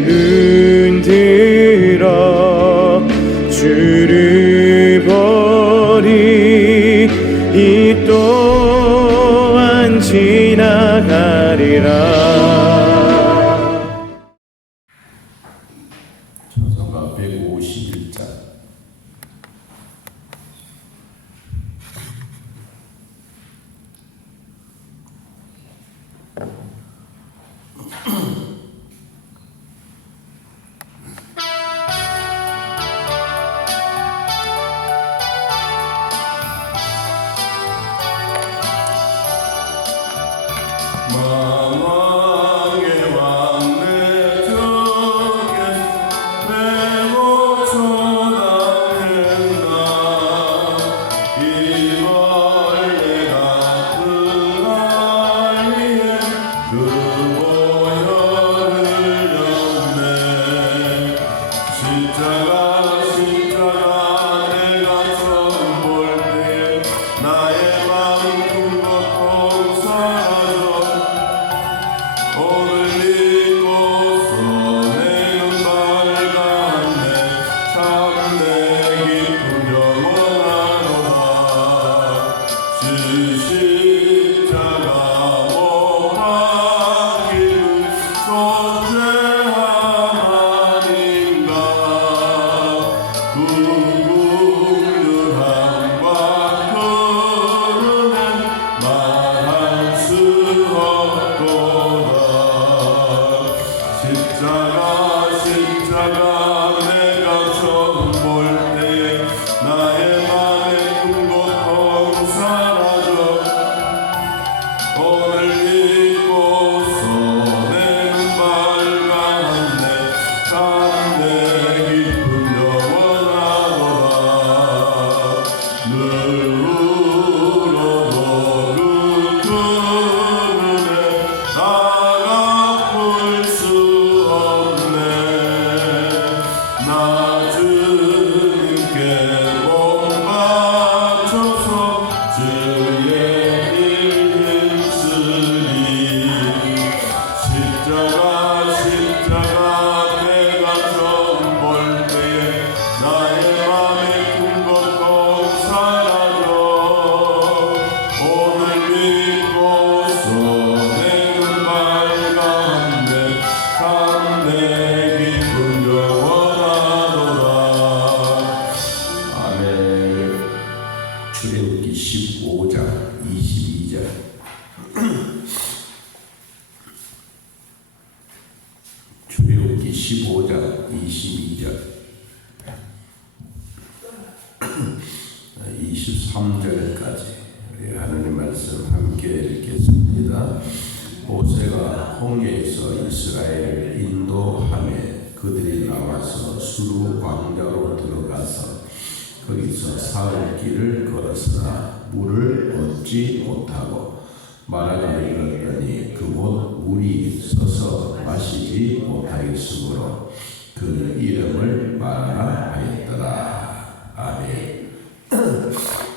눈 마 23절까지 우리 하나님 말씀 함께 읽겠습니다. 모세가 홍해에서 이스라엘을 인도함에 그들이 나와서 수루 광야로 들어가서 거기서 사흘 길을 걸었으나 물을 얻지 못하고 마라가 이르렀더니 그곳 물이 서서 마시지 못하겠으므로 그 이름을 마라라 하였더라. 아멘.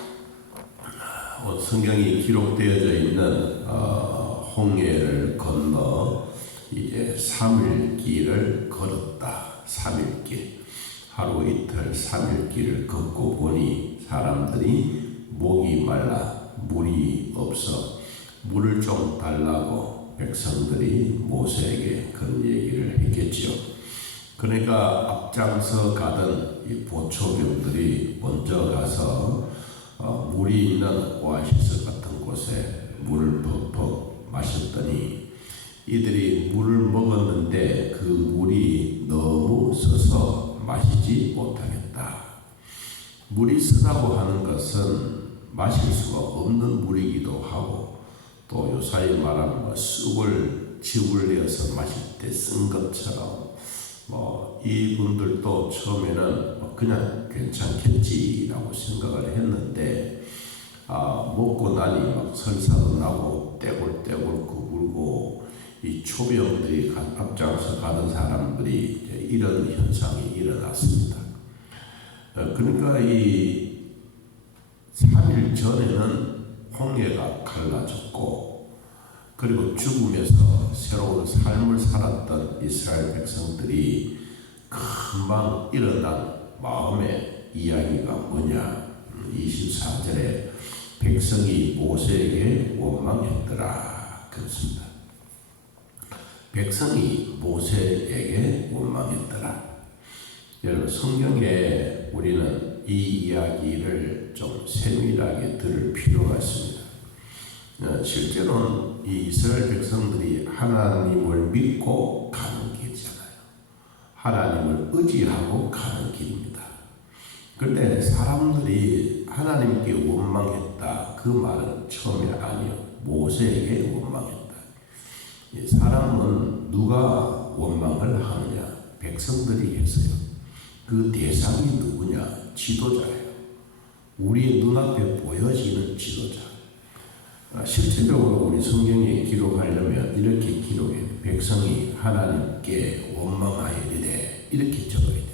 어, 성경이 기록되어져 있는 어, 홍해를 건너 이제 3일 길을 걸었다. 3일 길. 하루 이틀 3일 길을 걷고 보니 사람들이 목이 말라 물이 없어 물을 좀 달라고 백성들이 모세에게 그런 얘기를 했겠지요. 그러니까 앞장서 가던 이 보초병들이 먼저 가서 어, 물이 있는 오아시스 같은 곳에 물을 퍽퍽 마셨더니 이들이 물을 먹었는데 그 물이 너무 써서 마시지 못하겠다. 물이 쓰다고 하는 것은 마실 수가 없는 물이기도 하고 또 요사이 말하면 뭐 쑥을 내어서 마실 때 쓴 것처럼 뭐 이분들도 처음에는 뭐 그냥 괜찮겠지라고 생각을 했는데 아, 먹고 나니 막 설사도 나고 떼굴떼굴 구불고 이 초병들이 가- 앞장서 가는 사람들이 이런 현상이 일어났습니다. 어, 그러니까 이 3일 전에는 홍해가 갈라졌고 그리고 죽음에서 새로운 삶을 살았던 이스라엘 백성들이 금방 일어난 마음의 이야기가 뭐냐? 24절에 백성이 모세에게 원망했더라. 그렇습니다. 백성이 모세에게 원망했더라. 여러분 성경에 우리는 이 이야기를 좀 세밀하게 들을 필요가 있습니다. 어, 실제로는 이 이스라엘 백성들이 하나님을 믿고 가는 길이잖아요. 하나님을 의지하고 가는 길입니다. 그런데 사람들이 하나님께 원망했다. 그 말은 처음이 아니요. 모세에게 원망했다. 이 사람은 누가 원망을 하느냐? 백성들이 했어요. 그 대상이 누구냐? 지도자예요. 우리 눈앞에 보여지는 지도자. 아, 실제적으로 우리 성경에 기록하려면 이렇게 기록해 백성이 하나님께 원망하여리되 이렇게 적어야 돼요.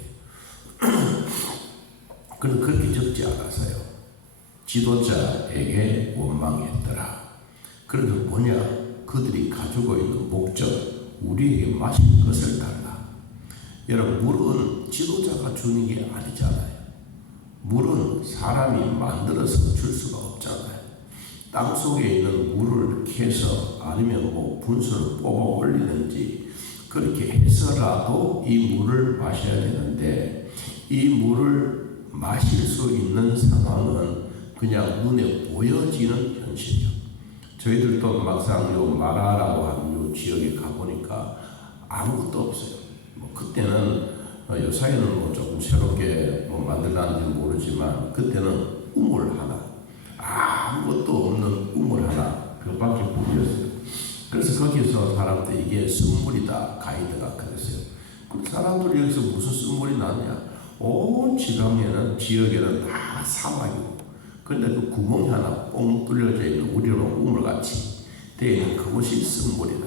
그는 그렇게 적지 않아서요. 지도자에게 원망했더라. 그래서 뭐냐? 그들이 가지고 있는 목적, 우리에게 마실 것을 달라. 여러분, 물은 지도자가 주는 게 아니잖아요. 물은 사람이 만들어서 줄 수가 없잖아요. 땅 속에 있는 물을 캐서 아니면 뭐 분수를 뽑아 올리든지 그렇게 해서라도 이 물을 마셔야 되는데 이 물을 마실 수 있는 상황은 그냥 눈에 보여지는 현실이요. 저희들도 막상 요 마라라고 하는 요 지역에 가보니까 아무것도 없어요. 뭐 그때는 어, 요사이는 뭐 조금 새롭게 뭐 만들었는지 모르지만 그때는 우물 하나 아무것도 보였어요. 그래서 거기서 사람들 이게 쓴물이다 가이드가 그랬어요. 그 사람들이 여기서 무슨 쓴물이 나냐? 온 지방에는 지역에는 다 사막이고 근데 그 구멍이 하나 뻥 뚫려져 있는 우리로 우물같이 되어 있는 그곳이 쓴물이다.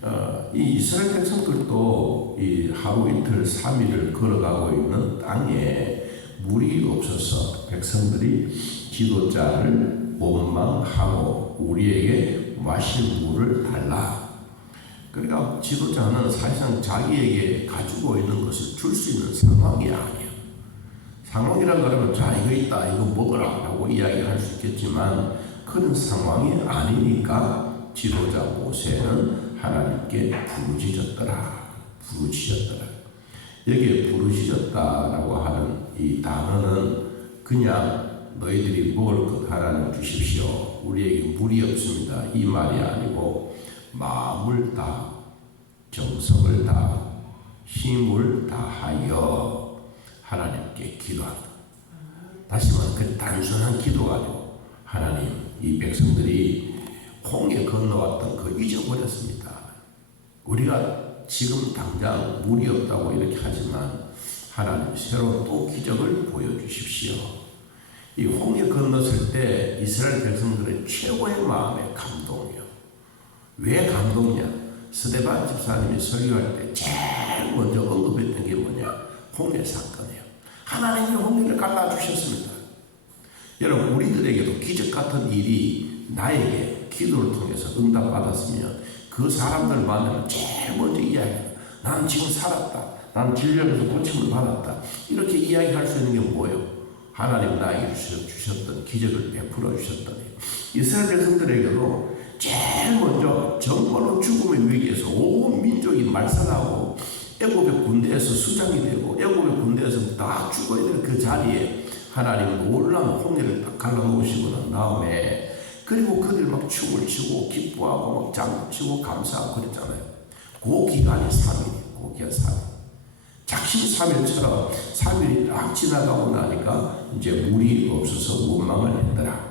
어, 이 이스라엘 백성들도 이 하루 이틀 삼일을 걸어가고 있는 땅에 물이 없어서 백성들이 지도자를 원망하고 우리에게 마실 물을 달라. 그러니까 지도자는 사실상 자기에게 가지고 있는 것을 줄 수 있는 상황이 아니야. 상황이라 그러면 자 이거 있다 이거 먹으라고 이야기할 수 있겠지만 그런 상황이 아니니까 지도자 모세는 하나님께 부르짖었더라 부르짖었더라 여기에 부르짖었다라고 하는 이 단어는 그냥 너희들이 먹을 것 하나님 주십시오 우리에게 물이 없습니다 이 말이 아니고 마음을 다 정성을 다 힘을 다하여 하나님께 기도한다. 다시 말해 그 단순한 기도가 아니고 하나님 이 백성들이 홍해 건너왔던 그 잊어버렸습니다. 우리가 지금 당장 물이 없다고 이렇게 하지만 하나님 새로 또 기적을 보여주십시오. 이 홍해 건넜을 때 이스라엘 백성들의 최고의 마음의 감동이요. 왜 감동이냐? 스데반 집사님이 설교할 때 제일 먼저 언급했던 게 뭐냐? 홍해 사건이에요. 하나님이 홍해를 갈라주셨습니다. 여러분, 우리들에게도 기적 같은 일이 나에게 기도를 통해서 응답받았으면 그 사람들 만나면 제일 먼저 이야기해요. 난 지금 살았다. 난 질병에서 고침을 받았다. 이렇게 이야기할 수 있는 게 뭐예요? 하나님 나에게 주셨던 기적을 베풀어 주셨더니 이스라엘 백성들에게도 제일 먼저 정말로 죽음의 위기에서 온 민족이 말살하고 애굽의 군대에서 수장이 되고 애굽의 군대에서 다 죽어야 될 그 자리에 하나님 놀라운 홍해를 딱 갈라놓으시고 난 다음에 그리고 그들 막 춤을 추고 기뻐하고 막 장구치고 감사하고 그랬잖아요. 그 기간이 3일이에요. 그 기간 3일. 작심 3일처럼 3일이 딱 지나가고 나니까 이제 물이 없어서 원망을 했더라.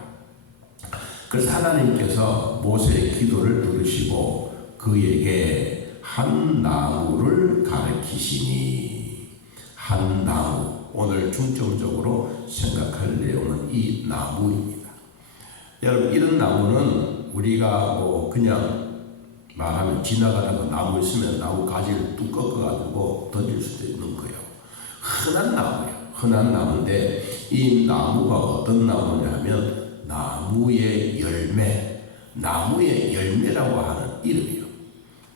그래서 하나님께서 모세의 기도를 들으시고 그에게 한 나무를 가르치시니 한 나무 오늘 중점적으로 생각할 내용은 이 나무입니다. 여러분 이런 나무는 우리가 뭐 그냥 말하면 지나가다가 나무 있으면 나무 가지를 뚝 꺾어가지고 던질 수도 있는 거예요. 흔한 나무예요. 흔한 나무인데 이 나무가 어떤 나무냐 하면 나무의 열매, 나무의 열매라고 하는 이름이요.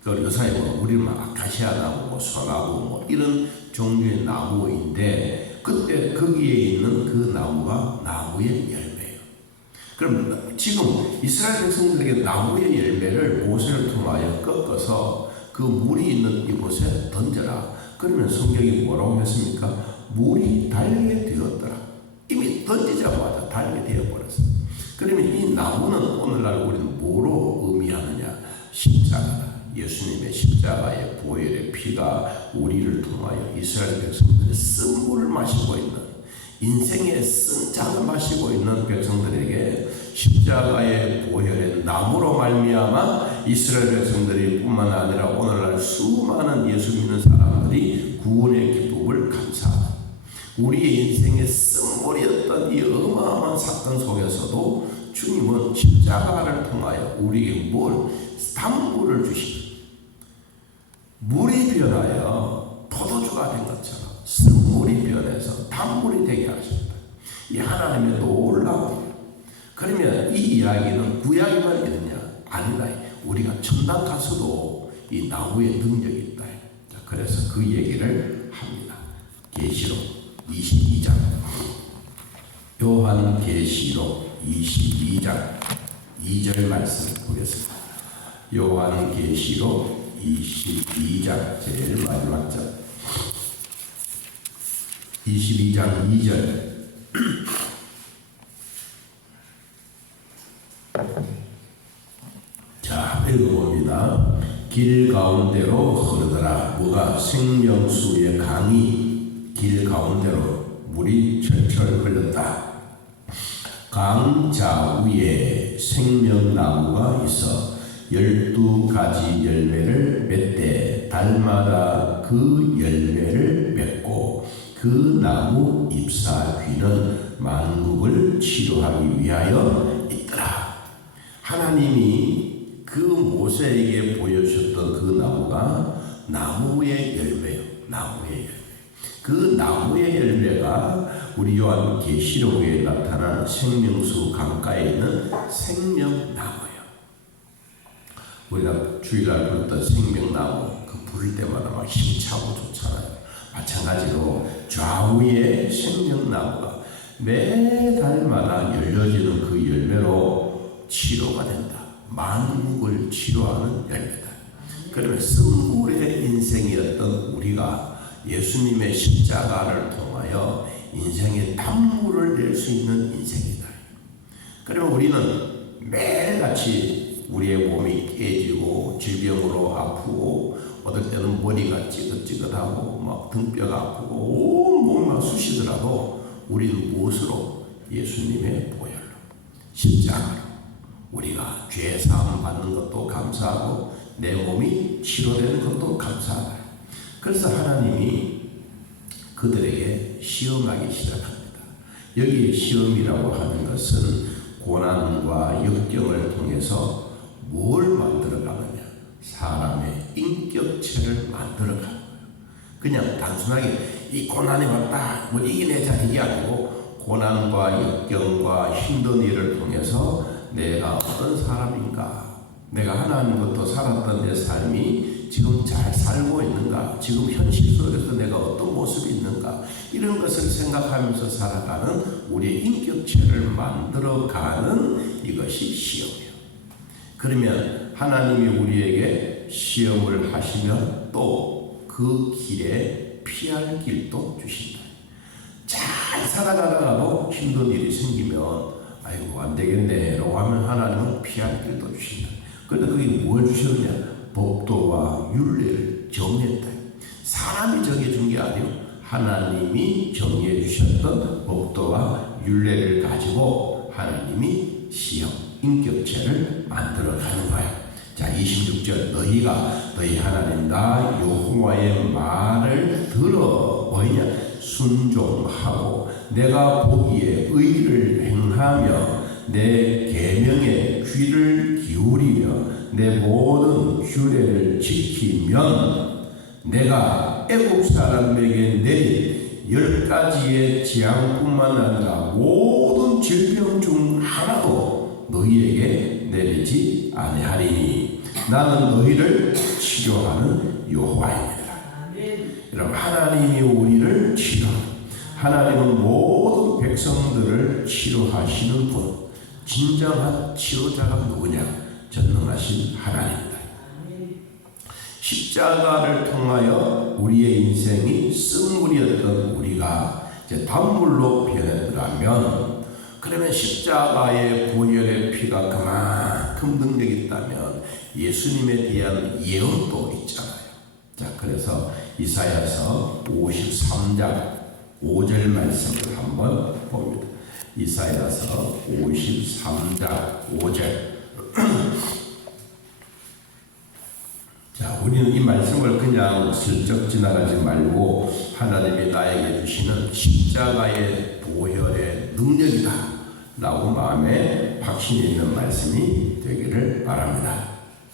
그 요사에 보면 우리는 막 아카시아 나무, 뭐 소나무 뭐 이런 종류의 나무인데 그때 거기에 있는 그 나무가 나무의 열매예요. 그럼 지금 이스라엘 백성들에게 나무의 열매를 모세를 통하여 꺾어서 그 물이 있는 이곳에 던져라. 그러면 성경이 뭐라고 했습니까? 물이 달게 되었더라. 이미 던지자마자 달게 되어버렸어. 그러면 이 나무는 오늘날 우리는 뭐로 의미하느냐? 십자가다. 예수님의 십자가의 보혈의 피가 우리를 통하여 이스라엘 백성들의 쓴 물을 마시고 있는 인생의 쓴 잔을 마시고 있는 백성들에게 십자가의 보혈의 나무로 말미암아 이스라엘 백성들이 뿐만 아니라 오늘날 수많은 예수 믿는 사람들이 구원의 기쁨을 감사하다. 우리의 인생의 쓴물이었던 이 어마어마한 사건 속에서도 주님은 십자가를 통하여 우리에게 뭘 단물을 주시다. 물이 변하여 포도주가 된 것처럼 쓴물이 변해서 단물이 되게 하셨다. 이 하나님의 놀라운 일. 그러면 이 이야기는 구약에만 있느냐? 아니다. 우리가 천당 가서도 이 나무의 능력이 있다. 자, 그래서 그 얘기를 합니다. 계시록 22장. 요한 계시록 22장 2절 말씀 보겠습니다. 요한 계시록 22장 제일 마지막 절 22장 2절 자 읽어봅니다. 길 가운데로 흐르더라. 뭐가 생명수의 강이 길 가운데로 물이 철철 흘렀다. 강자 위에 생명나무가 있어 열두 가지 열매를 맺되 달마다 그 열매를 맺고 그 나무 잎사 귀는 만국을 치료하기 위하여 있더라. 하나님이 그 모세에게 보여주셨던 그 나무가 나무의 열매요. 나무의 열매. 그 나무의 열매가 우리 요한 계시록에 나타난 생명수 강가에 있는 생명나무예요. 우리가 주일날 불렀던 생명나무 그 부를 때마다 막 힘차고 좋잖아요. 마찬가지로 좌우의 생명나무가 매 달마다 열려지는 그 열매로 치료가 된다. 만국을 치료하는 열매다. 그러면 쓴물의 인생이었던 우리가 예수님의 십자가를 통하여 인생의 단물을 낼 수 있는 인생이다. 그러면 우리는 매일같이 우리의 몸이 깨지고 질병으로 아프고 어떨 때는 머리가 찌긋찌긋하고 막 등뼈가 아프고 온 몸이 막 쑤시더라도 우리는 무엇으로 예수님의 보혈로 십자가로 우리가 죄 사함 받는 것도 감사하고 내 몸이 치료되는 것도 감사하다. 그래서 하나님이 그들에게 시험하기 시작합니다. 여기 시험이라고 하는 것은 고난과 역경을 통해서 뭘 만들어가느냐? 사람의 인격체를 만들어가는 거예요. 그냥 단순하게 이 고난이 왔다, 뭐 이겨내자 이게 아니고 고난과 역경과 힘든 일을 통해서 내가 어떤 사람인가, 내가 하나님부터 살았던 내 삶이 지금 잘 살고 있는가, 지금 현실 속에서 내가 어떤 모습이 있는가, 이런 것을 생각하면서 살아가는 우리의 인격체를 만들어가는 이것이 시험이에요. 그러면 하나님이 우리에게 시험을 하시면 또 그 길에 피할 길도 주신다. 잘 살아가다가도 힘든 일이 생기면 아이고 안 되겠네라고 하면 하나님은 피할 길도 주신다. 그런데 그게 뭘 주셨냐? 법도와 윤례를 정했다. 사람이 정해준 게 아니고 하나님이 정해 주셨던 법도와 윤례를 가지고 하나님이 시험, 인격체를 만들어 가는 거야. 자, 26절 너희가 너희 하나님 나 여호와의 말을 들어 뭐냐 순종하고 내가 보기에 의를 행하며 내 계명에 귀를 기울이며 내 모든 규례를 지키면 내가 애국 사람에게 내린 열 가지의 재앙뿐만 아니라 모든 질병 중 하나도 너희에게 내리지 아니하리니 나는 너희를 치료하는 여호와입니다. 여러분 하나님이 우리를 치료 하나님은 모든 백성들을 치료하시는 분 진정한 치료자가 누구냐 전능하신 하나님입니다. 십자가를 통하여 우리의 인생이 쓴물이었던 우리가 이제 단물로 변했더라면 그러면 십자가의 보혈의 피가 그만큼 능력이 있다면 예수님에 대한 예언도 있잖아요. 자, 그래서 이사야서 53장 5절 말씀을 한번 봅니다. 이사야서 53장 5절 자, 우리는 이 말씀을 그냥 슬쩍 지나가지 말고 하나님이 나에게 주시는 십자가의 보혈의 능력이다. 라고 마음에 확신이 있는 말씀이 되기를 바랍니다.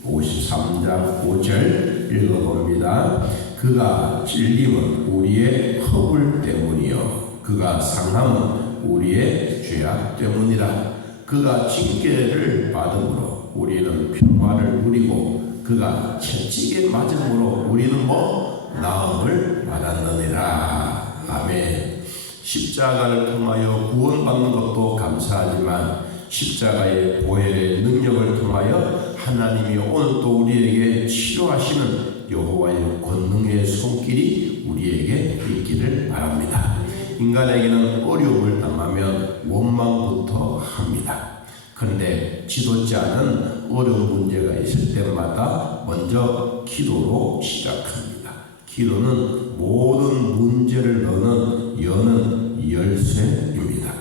53장 5절 읽어봅니다. 그가 찔림은 우리의 허물 때문이요. 그가 상함은 우리의 죄악 때문이라. 그가 징계를 받음으로 우리는 평화를 누리고 그가 채찍에 맞음으로 우리는 뭐 나음을 받았느니라. 아멘. 십자가를 통하여 구원받는 것도 감사하지만 십자가의 보혈의 능력을 통하여 하나님이 오늘 또 우리에게 치료하시는 여호와의 권능의 손길이 우리에게 있기를 바랍니다. 인간에게는 어려움을 당하면 원망부터 합니다. 그런데 지도자는 어려운 문제가 있을 때마다 먼저 기도로 시작합니다. 기도는 모든 문제를 여는 여는 열쇠입니다.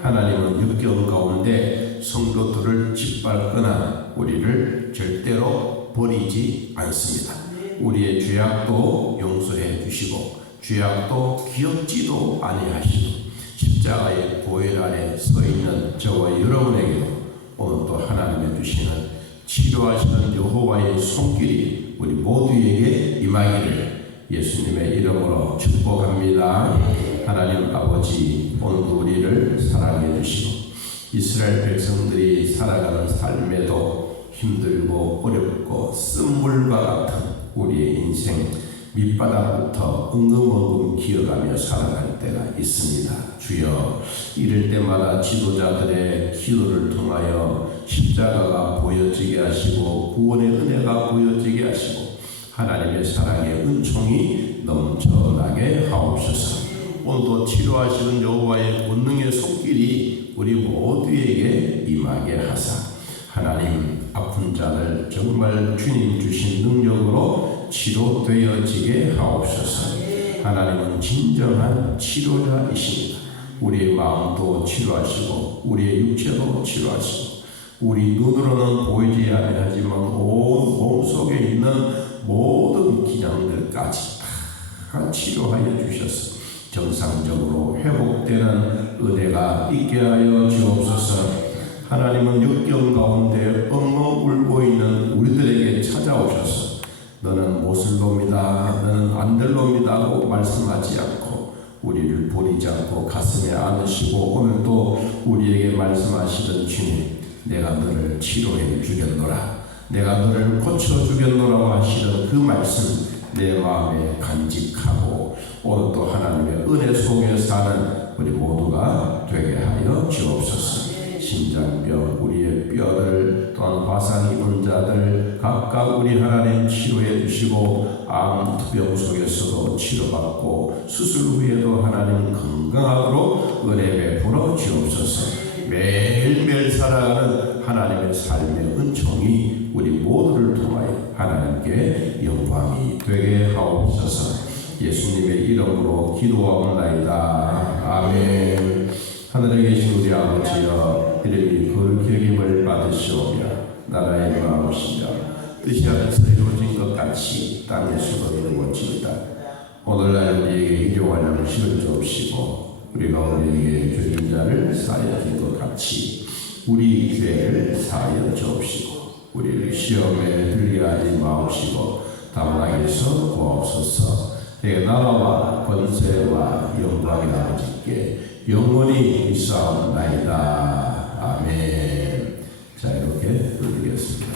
하나님은 역경 가운데 성도들을 짓밟거나 우리를 절대로 버리지 않습니다. 우리의 죄악도 용서해 주시고 죄악도 기억지도 아니하시고 십자가의 보혈 아래 서 있는 저와 여러분에게도 오늘 또 하나님의 주시는 치료하시는 여호와의 손길이 우리 모두에게 임하기를 예수님의 이름으로 축복합니다. 하나님 아버지 오늘도 우리를 사랑해 주시고 이스라엘 백성들이 살아가는 삶에도 힘들고 어렵고 쓴물과 같은 우리의 인생 밑바닥부터 엉금엉금 기어가며 살아갈 때가 있습니다. 주여 이럴 때마다 지도자들의 기도를 통하여 십자가가 보여지게 하시고 구원의 은혜가 보여지게 하시고 하나님의 사랑의 은총이 넘쳐나게 하옵소서. 오늘도 치료하시는 여호와의 본능의 손길이 우리 모두에게 임하게 하사 하나님 아픈 자를 정말 주님 주신 능력으로 치료되어지게 하옵소서. 하나님은 진정한 치료자이십니다. 우리의 마음도 치료하시고 우리의 육체도 치료하시고 우리 눈으로는 보이지 아니하지만 온 몸속에 있는 모든 기장들까지 다 치료하여 주셔서 정상적으로 회복되는 은혜가 있게 하여 주옵소서. 하나님은 역경 가운데 엉엉 울고 있는 우리들에게 찾아오셔서 너는 못을 놈이다, 너는 안 될 놈이다 고 말씀하지 않고 우리를 버리지 않고 가슴에 안으시고 오늘도 우리에게 말씀하시던 주님, 내가 너를 치료해 주겠노라, 내가 너를 고쳐 주겠노라고 하시는 그 말씀 내 마음에 간직하고 오늘도 하나님의 은혜 속에 사는 각각 우리 하나님 치료해 주시고 암투병 속에서도 치료받고 수술 후에도 하나님 건강하도록 은혜 베풀어 주옵소서. 매일매일 살아가는 하나님의 삶의 은총이 우리 모두를 통하여 하나님께 영광이 되게 하옵소서. 예수님의 이름으로 기도하옵나이다. 아멘. 하늘에 계신 우리 아버지여 이름이 거룩히 여김을 받으시오며 나라의 마음이시며 하늘에서 이루어진 것 같이 땅에서도 이루어지이다 오늘날 우리에게 일용할 양식을 주옵시고 우리가 우리에게 죄진 자를 사하여 준것 같이 우리 죄를 사하여 주옵시고 우리를 시험에 들게 하지 마옵시고 다만하게서 구하옵소서 내 나라와 권세와 영광이 아버지께 영원히 있사옵나이다. 아멘. 자, 이렇게 드리겠습니다.